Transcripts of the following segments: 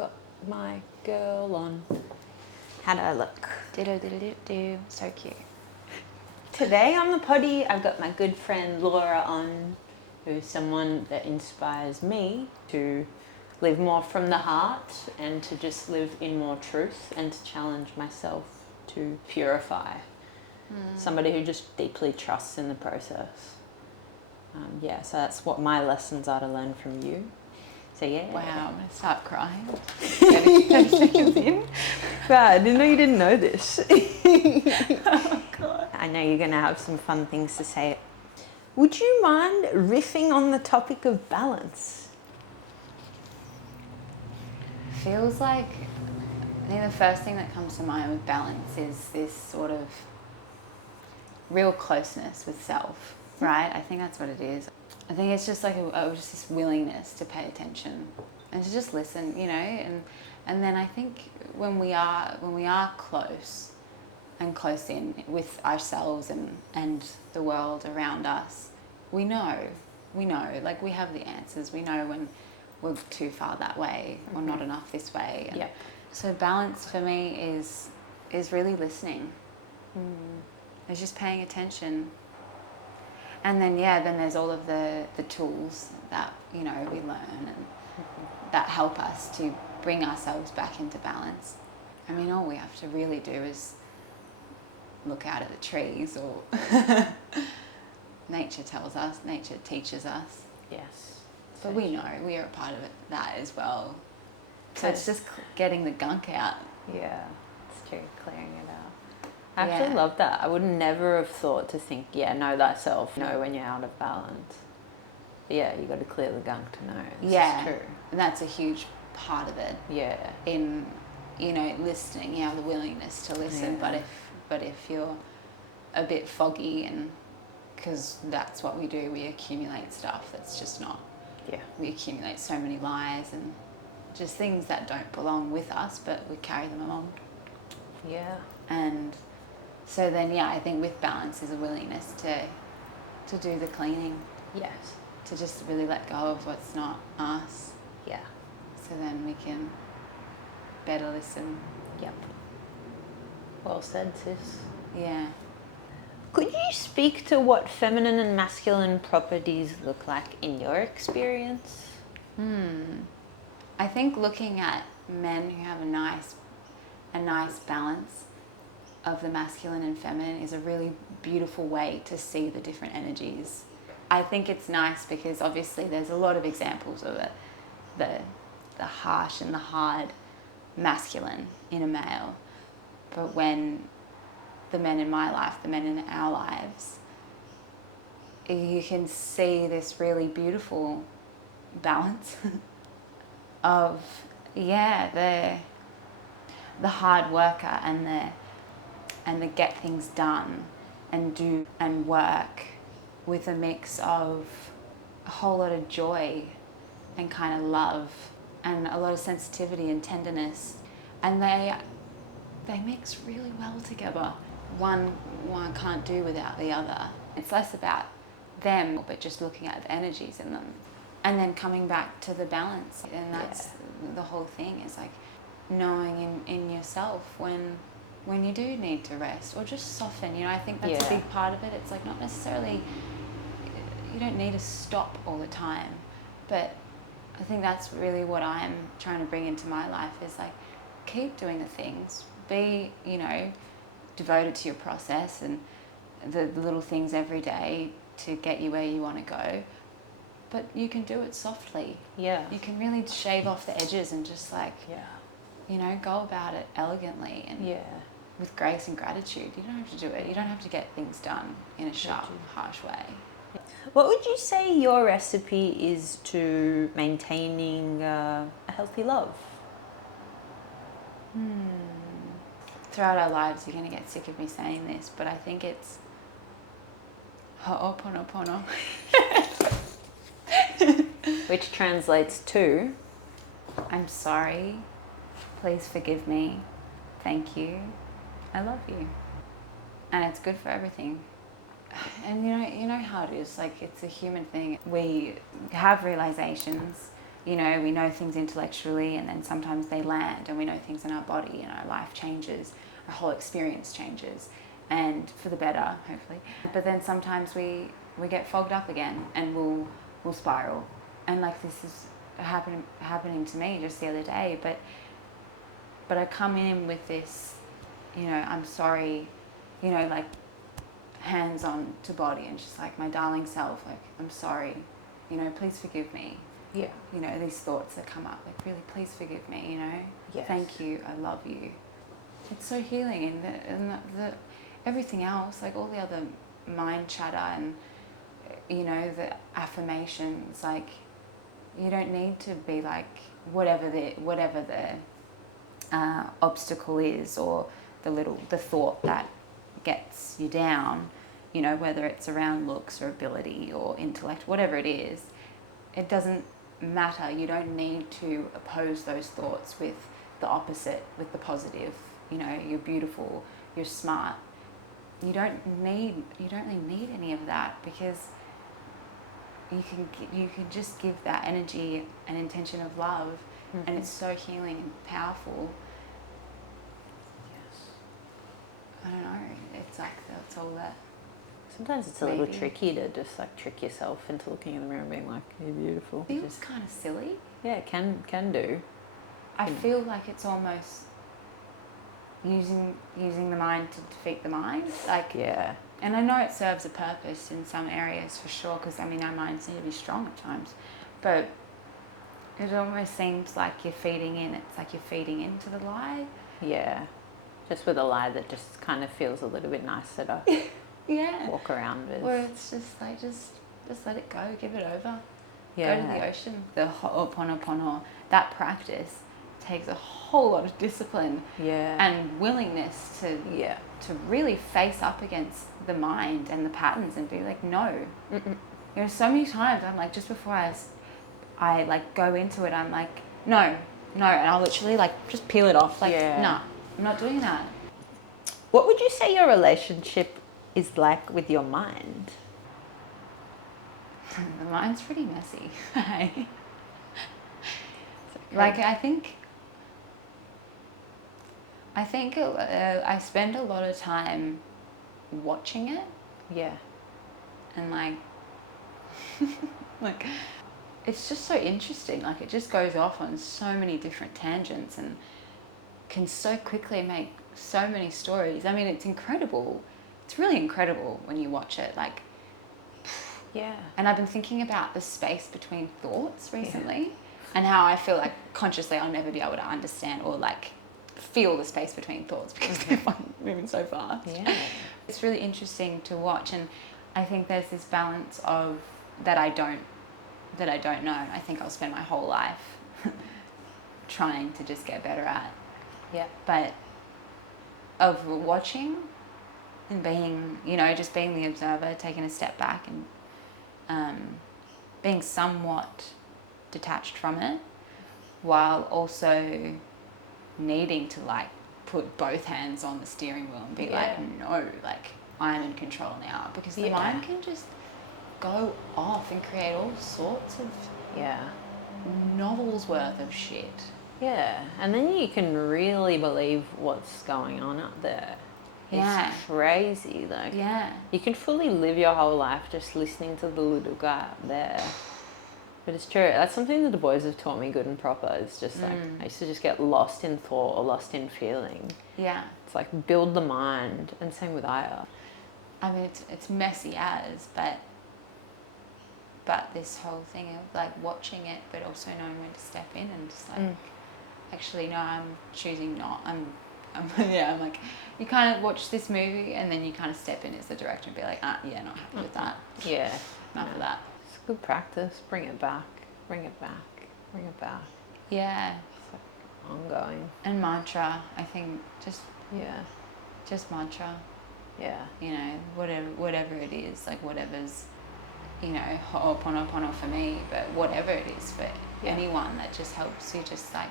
got my girl on. How do I look? Do. So cute. Today on the potty, I've got my good friend Laura on, who's someone that inspires me to live more from the heart and to just live in more truth and to challenge myself to purify. Somebody who just deeply trusts in the process. So that's what my lessons are to learn from you. So yeah. Wow, I'm going to start crying. 30 seconds in. But I didn't know you didn't know this. Oh, God. I know you're going to have some fun things to say. Would you mind riffing on the topic of balance? Feels like, I think the first thing that comes to mind with balance is this sort of real closeness with self, right? I think that's what it is. I think it's just like just this willingness to pay attention and to just listen, and then I think when we are close and close in with ourselves and the world around us, we know, like we have the answers. We know when we're too far that way or not enough this way. Yep. So balance for me is really listening. It's just paying attention. And then then there's all of the tools that we learn and that help us to bring ourselves back into balance. I mean, all we have to really do is look out at the trees, or nature teaches us. Yes. But we know we are a part of that as well. So it's just getting the gunk out. Yeah, it's true, clearing it out. I actually love that. I would never have thought to think, know thyself, know when you're out of balance. But you got to clear the gunk to know. It's true. And that's a huge part of it. Yeah. In, listening, you have the willingness to listen, but if you're a bit foggy, and because that's what we do, we accumulate stuff that's just not. Yeah. We accumulate so many lies and just things that don't belong with us, but we carry them along. Yeah. And so then, I think with balance is a willingness to do the cleaning. Yes. To just really let go of what's not us. Yeah. So then we can better listen. Yep. Well said, sis. Yeah. Could you speak to what feminine and masculine properties look like in your experience? I think looking at men who have a nice balance of the masculine and feminine is a really beautiful way to see the different energies. I think it's nice because obviously there's a lot of examples of it, the harsh and the hard masculine in a male. But when the men in my life, the men in our lives, you can see this really beautiful balance of the hard worker and the get things done and do and work with a mix of a whole lot of joy and kind of love and a lot of sensitivity and tenderness, and they mix really well together. One can't do without the other. It's less about them, but just looking at the energies in them, and then coming back to the balance. And that's the whole thing, is like knowing in yourself when you do need to rest or just soften. I think that's a big part of it. It's like not necessarily, you don't need to stop all the time, but I think that's really what I'm trying to bring into my life, is like keep doing the things, be devoted to your process and the little things every day to get you where you want to go, but you can do it softly. You can really shave off the edges and just go about it elegantly and with grace and gratitude. You don't have to do it. You don't have to get things done in a sharp, harsh way. What would you say your recipe is to maintaining a healthy love? Throughout our lives, you're going to get sick of me saying this, but I think it's ho'oponopono. Which translates to, I'm sorry, please forgive me, thank you, I love you. And it's good for everything. And you know how it is, like it's a human thing. We have realizations, you know, we know things intellectually, and then sometimes they land and we know things in our body, and our life changes, our whole experience changes, and for the better, hopefully. But then sometimes we get fogged up again, and we'll spiral. And like, this is happening to me just the other day, but I come in with this, you know, I'm sorry, you know, like hands on to body, and just like, my darling self, like, I'm sorry, you know, please forgive me. Yeah. You know, these thoughts that come up, like, really, please forgive me, you know. Yes. Thank you, I love you. It's so healing, and the everything else, like all the other mind chatter and, you know, the affirmations, like, you don't need to be like, whatever the obstacle is, or the thought that gets you down, you know, whether it's around looks or ability or intellect, whatever it is, it doesn't matter. You don't need to oppose those thoughts with the opposite, with the positive. You know, you're beautiful, you're smart. You don't really need any of that, because you can just give that energy and intention of love, and it's so healing and powerful. Yes. I don't know. It's like, that's all that. Sometimes it's a little tricky to just like trick yourself into looking in the mirror and being like, you're beautiful. It feels kind of silly. Yeah, it can do. I feel like it's almost using the mind to defeat the mind. Like, yeah. And I know it serves a purpose in some areas for sure, because I mean, our minds need to be strong at times, but it almost seems like you're feeding in. It's like you're feeding into the lie. Yeah. Just with a lie that just kind of feels a little bit nicer to yeah. walk around with. Or it's just like, just let it go, give it over. Yeah. Go to the ocean. The Ho'oponopono, that practice takes a whole lot of discipline and willingness to really face up against the mind and the patterns and be like, no. You know, so many times I'm like, just before I like go into it, I'm like, no, and I'll literally like just peel it off, like, no, I'm not doing that. What would you say your relationship is like with your mind? The mind's pretty messy. Like, I think I spend a lot of time watching it. Yeah. And like, like, it's just so interesting. Like, it just goes off on so many different tangents and can so quickly make so many stories. I mean, it's incredible. It's really incredible when you watch it. Like, yeah. And I've been thinking about the space between thoughts recently, and how I feel like consciously I'll never be able to understand or like feel the space between thoughts, because they're fucking moving so fast. Yeah. It's really interesting to watch, and I think there's this balance of that I don't know. I think I'll spend my whole life trying to just get better at. Yeah. But of watching and being, you know, just being the observer, taking a step back and being somewhat detached from it, while also needing to like put both hands on the steering wheel and be like, no, like, I'm in control now, because the mind can just go off and create all sorts of novels worth of shit. Yeah, and then you can really believe what's going on out there. Yeah. It's crazy, like, you can fully live your whole life just listening to the little guy up there. But it's true, that's something that the boys have taught me good and proper. It's just like, I used to just get lost in thought or lost in feeling. Yeah. It's like, build the mind, and same with Aya. I mean, it's messy as, but this whole thing of like watching it, but also knowing when to step in and just like, actually, no, I'm choosing not. I'm like, you kind of watch this movie and then you kind of step in as the director and be like, not happy with that. Yeah. Enough of that. It's good practice. Bring it back. Bring it back. Bring it back. Yeah. It's like ongoing. And mantra, I think, just mantra. Yeah. You know, whatever it is, like whatever's, you know, Ho'oponopono for me, but whatever it is for anyone that just helps you just like,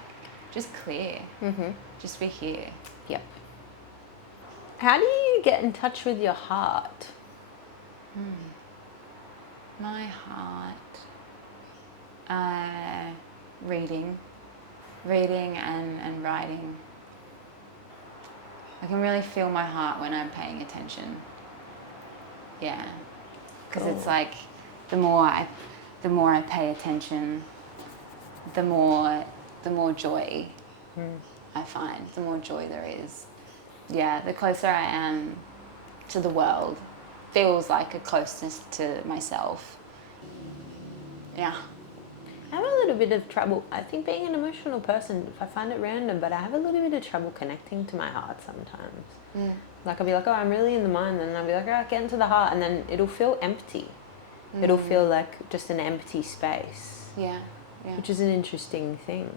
just clear. Just be here. Yep. How do you get in touch with your heart? My heart. reading and writing. I can really feel my heart when I'm paying attention. Yeah, because it's like the more I pay attention, the more joy I find, the more joy there is. Yeah, the closer I am to the world, feels like a closeness to myself. Yeah. I have a little bit of trouble. I think being an emotional person, I find it random, but I have a little bit of trouble connecting to my heart sometimes. Like I'll be like, oh, I'm really in the mind, and I'll be like, oh, get into the heart, and then it'll feel empty. It'll feel like just an empty space. Yeah. Which is an interesting thing.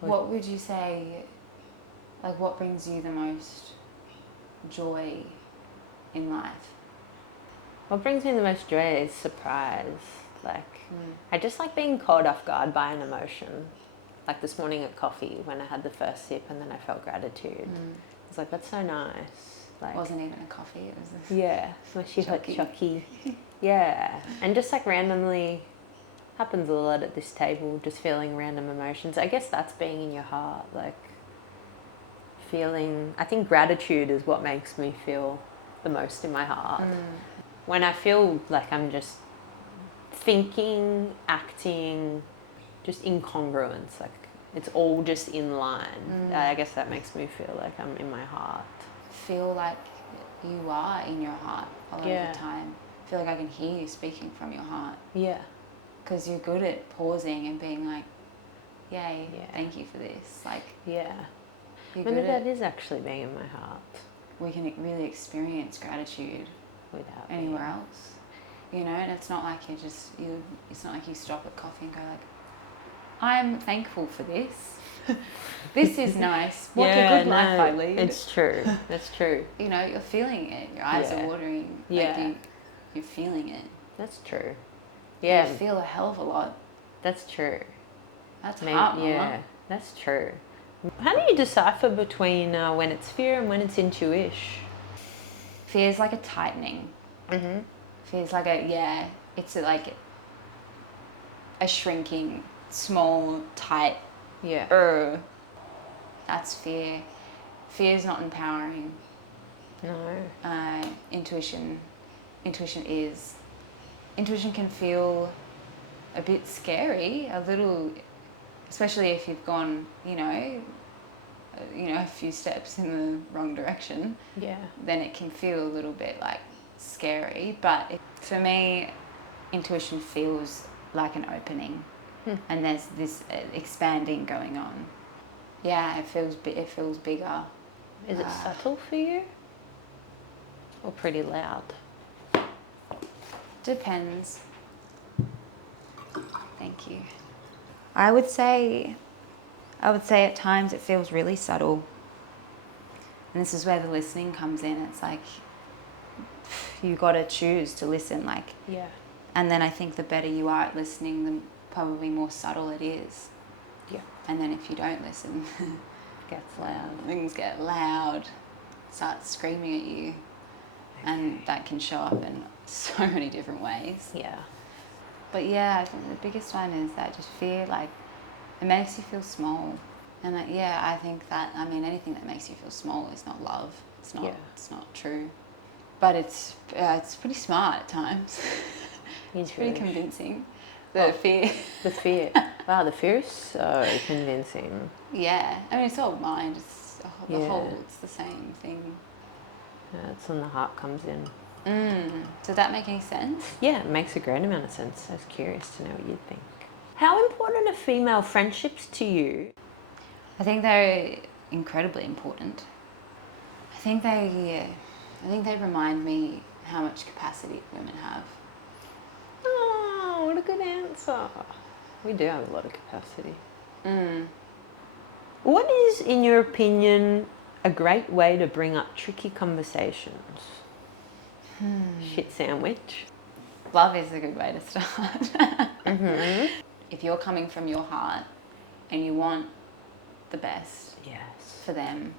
What would you say, like what brings you the most joy in life? What brings me the most joy is surprise. Like, I just like being caught off guard by an emotion. Like this morning at coffee when I had the first sip and then I felt gratitude. I was like, that's so nice. Like, It wasn't even a coffee, it was a yeah, mushy hot Chocky. chocky. Yeah, and just like randomly, happens a lot at this table, just feeling random emotions. I guess that's being in your heart, like feeling, I think gratitude is what makes me feel the most in my heart. When I feel like I'm just thinking, acting, just incongruence, like it's all just in line. I guess that makes me feel like I'm in my heart. Feel like you are in your heart a lot Yeah. of the time. I feel like I can hear you speaking from your heart. Yeah. Because you're good at pausing and being like, yay, Yeah. thank you for this. Like, Yeah. you're Maybe good that at, is actually being in my heart we can really experience gratitude without anywhere being. else. You know, and it's not like it's not like you stop at coffee and go like, I'm thankful for this. This is nice. What a good life I lead. It's true. That's true. You know, you're feeling it. Your eyes Yeah. are watering. Yeah. Like you're feeling it. That's true. Yeah, You feel a hell of a lot. that's true. That's Maybe, heart, mama. yeah, that's true. How do you decipher between when it's fear and when it's intuition? Fear's like a tightening. Fear's like it's like a shrinking, small, tight. Yeah. That's fear. Fear's not empowering. No. Intuition is. Intuition can feel a bit scary, a little, especially if you've gone, a few steps in the wrong direction. Yeah. Then it can feel a little bit like scary. But for me, intuition feels like an opening, and there's this expanding going on. Yeah, it feels bigger. Is it subtle for you? Or pretty loud? Depends. Thank you. I would say at times it feels really subtle. And this is where the listening comes in. It's like you got to choose to listen, like. Yeah. And then I think the better you are at listening, the probably more subtle it is. Yeah. And then if you don't listen, Gets loud. things get loud, start screaming at you. And that can show up in so many different ways. Yeah. But yeah, I think the biggest one is that just fear, like, it makes you feel small. And like, yeah, I think that, I mean, anything that makes you feel small is not love. It's not, It's not true. But it's pretty smart at times. It's pretty really convincing. The fear. The fear. Wow, the fear is so convincing. Yeah. I mean, it's all mind. It's the Yeah. whole, it's the same thing. That's when the heart comes in. Does that make any sense? Yeah, it makes a great amount of sense. I was curious to know what you'd think. How important are female friendships to you? I think they're incredibly important. I think they remind me how much capacity women have. Oh, what a good answer. We do have a lot of capacity. What is, in your opinion, a great way to bring up tricky conversations? Shit sandwich. Love is a good way to start. If you're coming from your heart and you want the best Yes. for them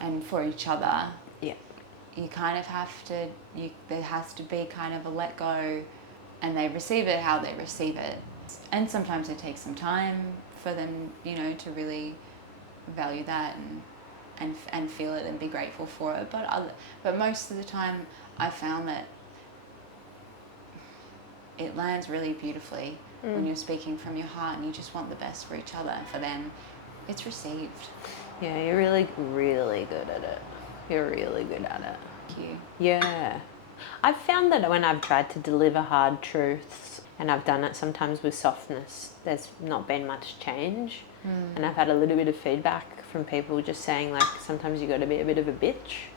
and for each other, Yeah. you kind of have to, there has to be kind of a let go, and they receive it how they receive it. and sometimes it takes some time for them, you know, to really value that and feel it and be grateful for it. But most of the time, I found that it lands really beautifully when you're speaking from your heart and you just want the best for each other and for them. It's received. Yeah, you're really, really good at it. You're really good at it. Thank you. Yeah. I've found that when I've tried to deliver hard truths, and I've done it sometimes with softness, there's not been much change. And I've had a little bit of feedback from people just saying, like, sometimes you got to be a bit of a bitch.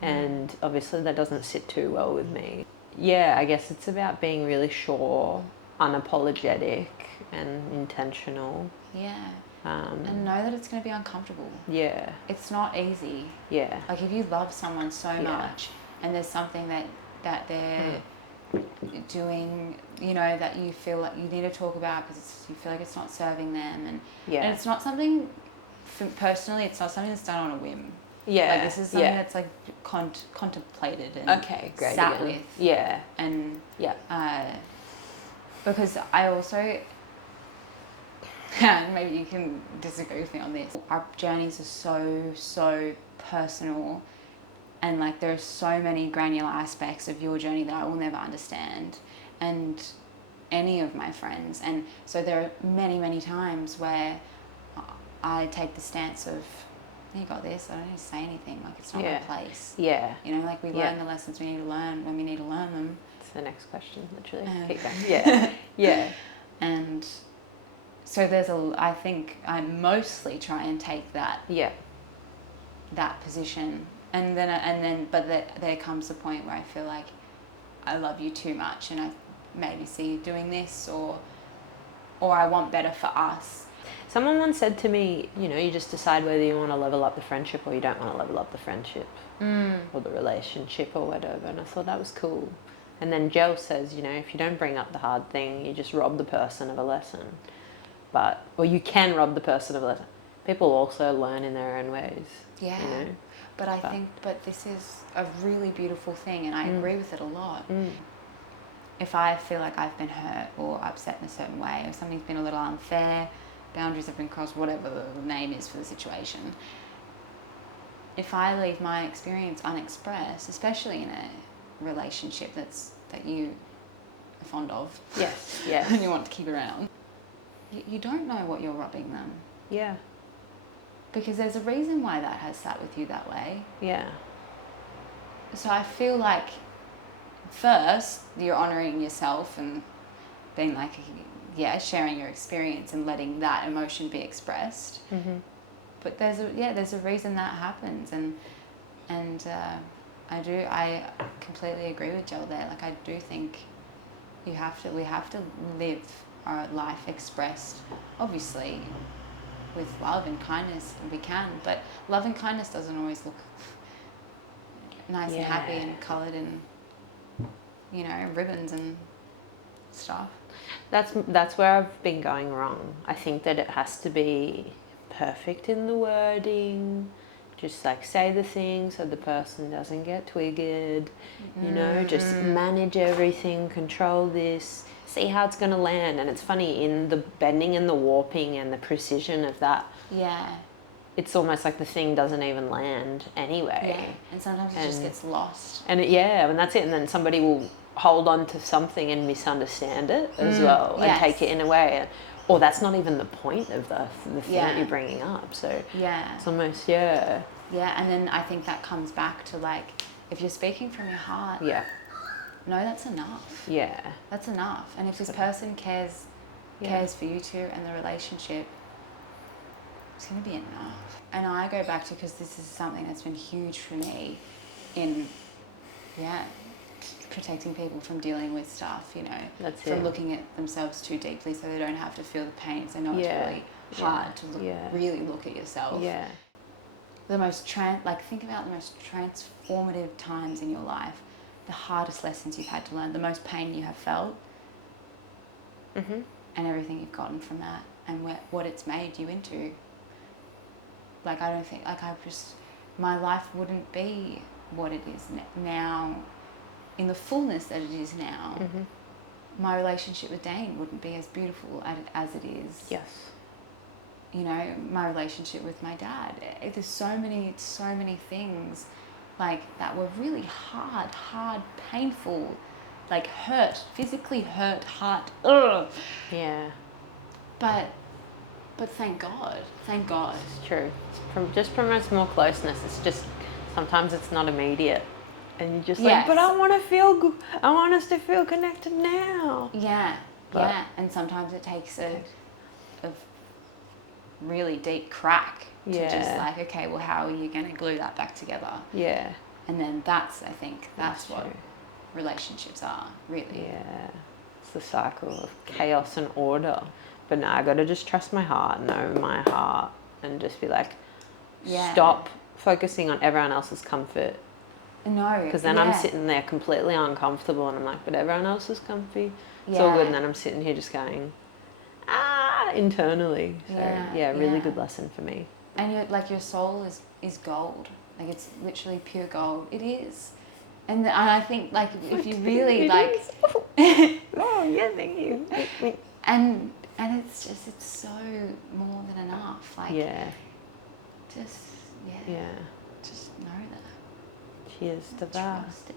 And obviously that doesn't sit too well with me. Yeah, I guess it's about being really sure, unapologetic and intentional. Yeah. And know that it's going to be uncomfortable. Yeah. It's not easy. Yeah. Like if you love someone so much and there's something that they're doing, you know, that you feel like you need to talk about because you feel like it's not serving them, and it's not something, personally, it's not something that's done on a whim. Yeah. Like this is something that's like contemplated and great sat again. with. Yeah. And yeah. Because I also, and maybe you can disagree with me on this, our journeys are so personal, and like there are so many granular aspects of your journey that I will never understand, and any of my friends. And so there are many times where I take the stance of, you got this, I don't need to say anything, like it's not my place. Yeah. You know, like we learn the lessons we need to learn when we need to learn them. It's the next question, literally. Keep going. Yeah. Yeah. And so I think I mostly try and take that position, and then but there comes a point where I feel like I love you too much, and I maybe see you doing this, or I want better for us. Someone once said to me, you know, you just decide whether you want to level up the friendship or you don't want to level up the friendship or the relationship or whatever, and I thought that was cool. And then Jill says, you know, if you don't bring up the hard thing, you just rob the person of a lesson. Or you can rob the person of a lesson. People also learn in their own ways. Yeah. You know? But this is a really beautiful thing, and I agree with it a lot. If I feel like I've been hurt or upset in a certain way, or something's been a little unfair, boundaries have been crossed, whatever the name is for the situation, if I leave my experience unexpressed, especially in a relationship that you are fond of, yes, and you want to keep around, you don't know what you're robbing them. Yeah. Because there's a reason why that has sat with you that way. Yeah. So I feel like first you're honouring yourself and being like, sharing your experience and letting that emotion be expressed. But there's a reason that happens, and I completely agree with Jill there. Like I do think we have to live our life expressed, obviously, with love and kindness, and we can, but love and kindness doesn't always look nice and happy and coloured and, you know, ribbons and stuff. That's where I've been going wrong. I think that it has to be perfect in the wording, just like say the thing so the person doesn't get triggered, you know, just manage everything, control this, see how it's going to land. And it's funny, in the bending and the warping and the precision of that, it's almost like the thing doesn't even land anyway. And sometimes it just gets lost. And and that's it. And then somebody will hold on to something and misunderstand it as well, and take it in a way, or that's not even the point of the thing that you're bringing up. So it's almost and then I think that comes back to, like, if you're speaking from your heart, no, that's enough. That's enough. And if this person cares for you too and the relationship, it's going to be enough. And I go back to, because this is something that's been huge for me in protecting people from dealing with stuff, you know, from looking at themselves too deeply so they don't have to feel the pain. So I know it's really hard to really look at yourself. The most think about the most transformative times in your life, the hardest lessons you've had to learn, the most pain you have felt, and everything you've gotten from that, and what it's made you into. Like, I don't think, like, my life wouldn't be what it is now, in the fullness that it is now, my relationship with Dane wouldn't be as beautiful as it is. Yes. You know, my relationship with my dad. There's so many things like that were really hard, painful, like hurt, physically hurt, heart. Ugh. Yeah. But thank God. It's true. From a small closeness, it's just, sometimes it's not immediate. And you're just like, but I want to feel good. I want us to feel connected now. Yeah, and sometimes it takes a really deep crack to just like, okay, well, how are you going to glue that back together? Yeah. And then I think that's what true. relationships are, really. Yeah. It's the cycle of chaos and order. But now I got to just trust my heart, know my heart, and just be like, stop focusing on everyone else's comfort. No. Because then I'm sitting there completely uncomfortable and I'm like, but everyone else is comfy. It's all good. And then I'm sitting here just going, internally. So really good lesson for me. And your soul is gold. Like, it's literally pure gold. It is. And I think, like, if you really like, oh yeah, thank you. and it's so more than enough. Like, just know that. Cheers to that. Trust it.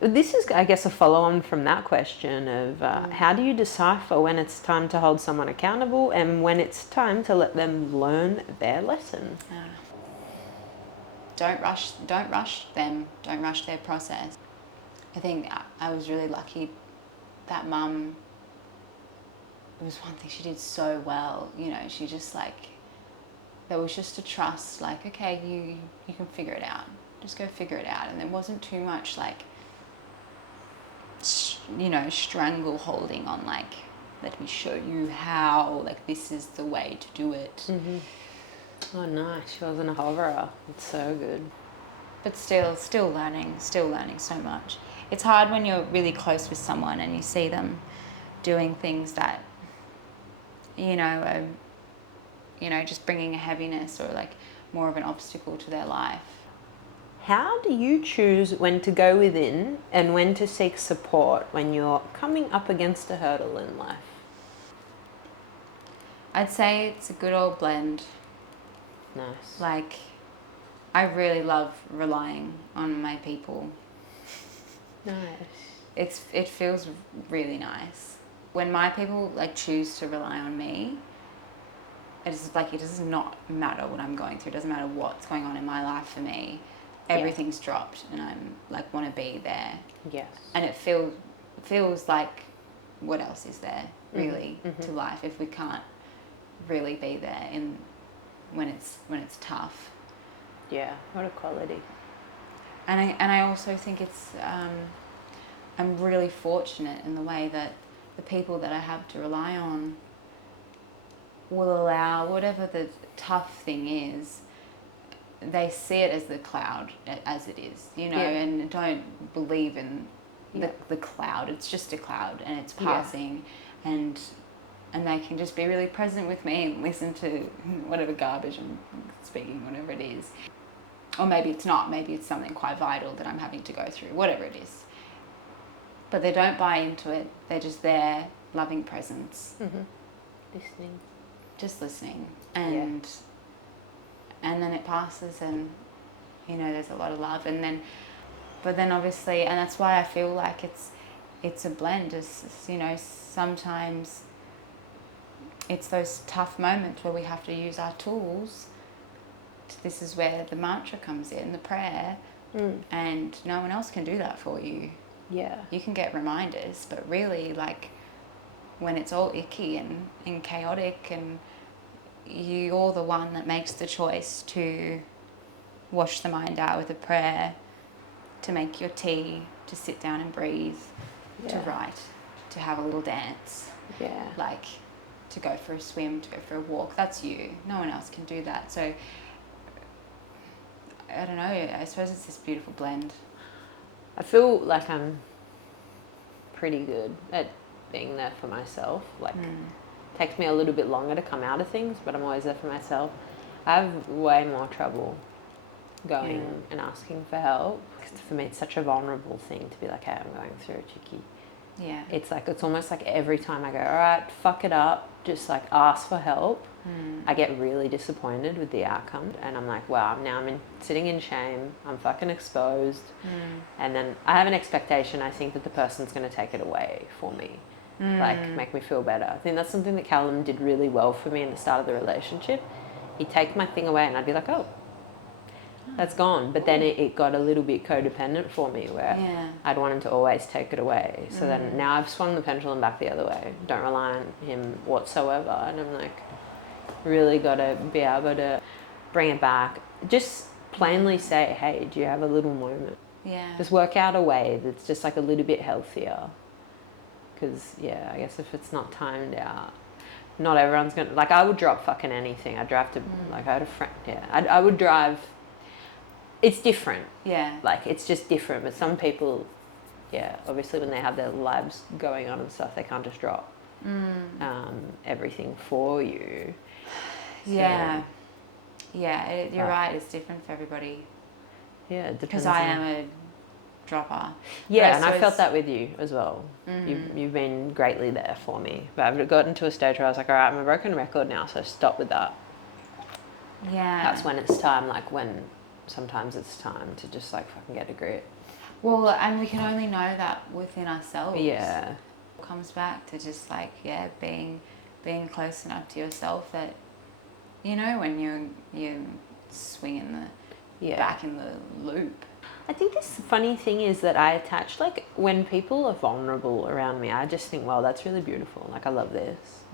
This is, I guess, a follow-on from that question of how do you decipher when it's time to hold someone accountable and when it's time to let them learn their lesson? Don't rush them. Don't rush their process. I think I was really lucky that Mum, it was one thing she did so well. You know, she just like, there was just a trust, like, okay, you can figure it out. Just go figure it out. And there wasn't too much like, you know, strangle holding on, like, let me show you how, like, this is the way to do it. Mm-hmm. Oh, nice. She wasn't a hoverer. It's so good. But still learning so much. It's hard when you're really close with someone and you see them doing things that, you know, just bringing a heaviness or like more of an obstacle to their life. How do you choose when to go within and when to seek support when you're coming up against a hurdle in life? I'd say it's a good old blend. Nice. Like, I really love relying on my people. Nice. It feels really nice. When my people like choose to rely on me, it's like, it does not matter what I'm going through. It doesn't matter what's going on in my life for me. Everything's dropped and I'm like, want to be there. Yes. And it feels like, what else is there really to life if we can't really be there when it's tough. Yeah, what a quality. And I also think it's I'm really fortunate in the way that the people that I have to rely on will allow whatever the tough thing is, they see it as the cloud as it is, you know, and don't believe in the cloud. It's just a cloud and it's passing, and they can just be really present with me and listen to whatever garbage I'm speaking, whatever it is. Or maybe it's not, maybe it's something quite vital that I'm having to go through, whatever it is. But they don't buy into it, they're just there, loving presence. Listening. Just listening. And then it passes and, you know, there's a lot of love. But then obviously, and that's why I feel like it's a blend. It's, you know, sometimes it's those tough moments where we have to use our tools. This is where the mantra comes in, the prayer, and no one else can do that for you. Yeah. You can get reminders, but really, like, when it's all icky and chaotic and you're the one that makes the choice to wash the mind out with a prayer, to make your tea, to sit down and breathe, to write, to have a little dance, like to go for a swim, to go for a walk. That's you. No one else can do that. So I don't know, I suppose it's this beautiful blend. I feel like I'm pretty good at being there for myself. Like, it takes me a little bit longer to come out of things, but I'm always there for myself. I have way more trouble going and asking for help. 'Cause for me, it's such a vulnerable thing to be like, hey, I'm going through a tricky Yeah. It's like, it's almost like every time I go, all right, fuck it up, just like ask for help, I get really disappointed with the outcome. And I'm like, wow, now sitting in shame, I'm fucking exposed. And then I have an expectation, I think, that the person's going to take it away for me. Like, make me feel better. I think that's something that Callum did really well for me in the start of the relationship. He'd take my thing away and I'd be like, oh, that's gone. But then it got a little bit codependent for me where I'd want him to always take it away. So then now I've swung the pendulum back the other way. Don't rely on him whatsoever. And I'm like, really got to be able to bring it back. Just plainly say, hey, do you have a little moment? Yeah. Just work out a way that's just like a little bit healthier. Because, I guess if it's not timed out, not everyone's going to... Like, I would drop fucking anything. I'd drive to... Like, I had a friend... I would drive... It's different. Yeah. Like, it's just different. But some people, obviously when they have their lives going on and stuff, they can't just drop everything for you. So, yeah. You're right. It's different for everybody. Yeah, it depends. Because I am a dropper. Yeah, and I felt that with you as well. You've been greatly there for me. But I've gotten to a stage where I was like, all right, I'm a broken record now, so stop with that. Yeah. That's when it's time, like when sometimes it's time to just like fucking get a grip. Well, and we can only know that within ourselves. Yeah. It comes back to just like, being close enough to yourself that, you know, when you're swinging back in the loop. I think this funny thing is that I attach, like, when people are vulnerable around me, I just think, wow, that's really beautiful. Like, I love this.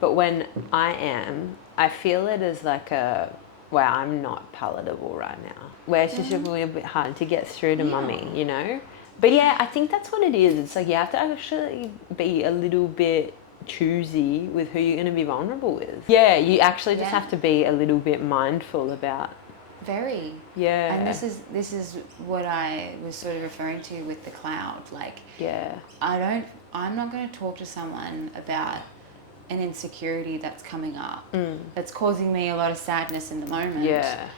But when I feel it as like a, wow, I'm not palatable right now. Where it's just really a bit hard to get through to mummy, you know? But I think that's what it is. It's like you have to actually be a little bit choosy with who you're going to be vulnerable with. Yeah, you actually just have to be a little bit mindful about. Very. Yeah. And this is what I was sort of referring to with the cloud. Like, I'm not going to talk to someone about an insecurity that's coming up, that's causing me a lot of sadness in the moment. Yeah.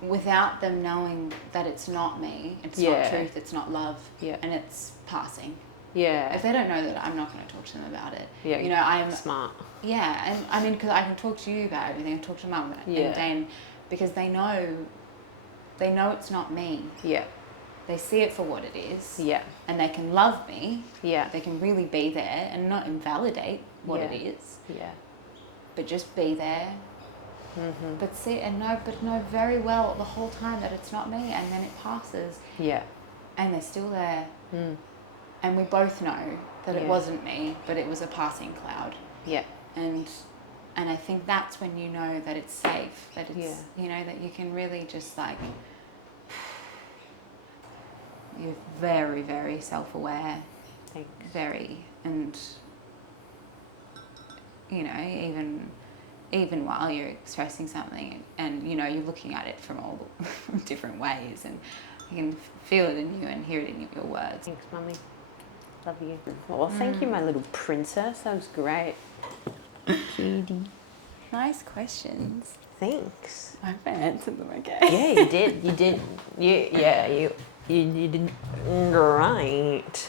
Without them knowing that it's not me, it's not truth, it's not love, and it's passing. Yeah. If they don't know that, I'm not going to talk to them about it. Yeah. You know, I'm smart. Yeah, and I mean, because I can talk to you about everything. I talk to Mum and Dan because they know it's not me. Yeah. They see it for what it is. Yeah. And they can love me. Yeah. They can really be there and not invalidate what it is. Yeah. But just be there. But know very well the whole time that it's not me, and then it passes. Yeah. And they're still there. And we both know that it wasn't me, but it was a passing cloud. Yeah. And I think that's when you know that it's safe, that it's, you know, that you can really just like, you're very, very self-aware. Thanks. Very. And, you know, even while you're expressing something and, you know, you're looking at it from all different ways and you can feel it in you and hear it in your words. Thanks, Mummy. Love you. Well, thank you, my little princess. That was great. Cutie. Nice questions. Thanks. I hope I answered them okay. Yeah, you did. You did. You did great.